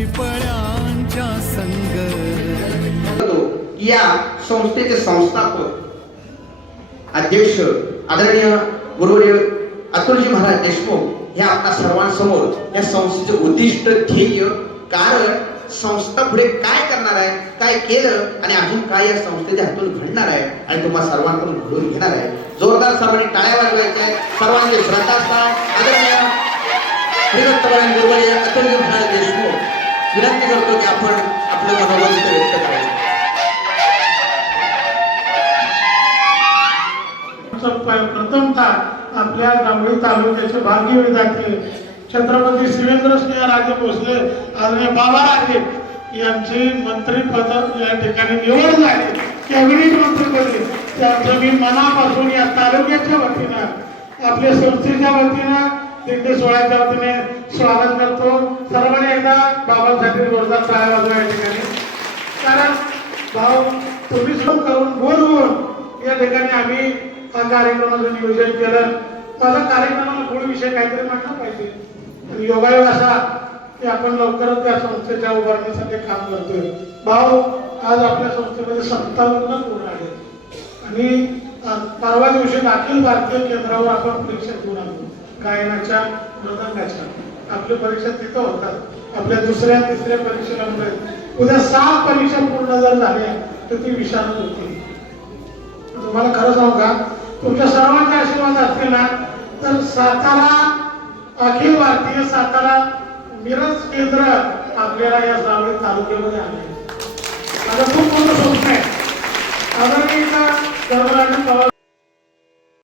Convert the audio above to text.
शिपळ्यांच्या संग. या संस्थेचे संस्थापक अध्यक्ष आदरणीय गुरुदेव अतुलजी महाराज देशमुख हे आपल्या सर्वांसमोर या संस्थेचे उद्दिष्ट ध्येय कारण संस्था पुढे काय करणार आहे काय केलं आणि अजून काय या संस्थेच्या हातून घडणार आहे आणि तुम्हाला सर्वांकडून घडवून घेणार आहे. जोरदार सर्वांनी टाळ्या वाजवायच्या आहे सर्वांचे श्रद्धास्थान आदरणीय श्रीदत्तवरण गुरुवर्य अतुल महाराज देशमुख. विनंती करतो की आपण आपलं मनोबल तिथे व्यक्त करायचं प्रथमतः आपल्या जांभळी तालुक्याचे भाग्य विद्यार्थी छत्रपती शिवेंद्र सिंह राजे भोसले आदरणीय बाबा राजे यांची मंत्रीपद या ठिकाणी निवड झाली. कॅबिनेट मंत्रीपदी त्यांचं मी मनापासून या तालुक्याच्या वतीनं आपल्या संस्थेच्या वतीनं दिंडी सोहळ्याच्या वतीने स्वागत करतो. बाबांसाठी जोरदार टाळ्या वाजवा या ठिकाणी. कारण भाव तुम्ही सुरू करून बोल होऊन या ठिकाणी आम्ही हा कार्यक्रमाचं नियोजन केलं. माझा कार्यक्रमाला मूळ विषय काहीतरी म्हणणं पाहिजे. आणि योगायोग असा की आपण लवकरच त्या संस्थेच्या उभारणीसाठी काम करतोय. भाऊ आज आपल्या संस्थेमध्ये सत्तावन्न पूर्ण आले आणि परवा दिवशी अखिल भारतीय केंद्रावर आपण परीक्षा घेऊन आलो. गायनाच्या मृदंगाच्या. आपली परीक्षा तिथं होतात. आपल्या दुसऱ्या तिसऱ्या परीक्षेला उद्या सात परीक्षा पूर्ण जर झाल्या तर ती विषाणू होती. तुम्हाला खरं सांगू का? तुमच्या सर्वांचे आशीर्वाद असतील ना? तर सातारा अखिल भारतीय सातारा मिरज केंद्र आपल्याला या जावळी तालुक्यामध्ये आले माझं खूप मोठं स्वप्न आहे. आदरणीय धर्मराज पवार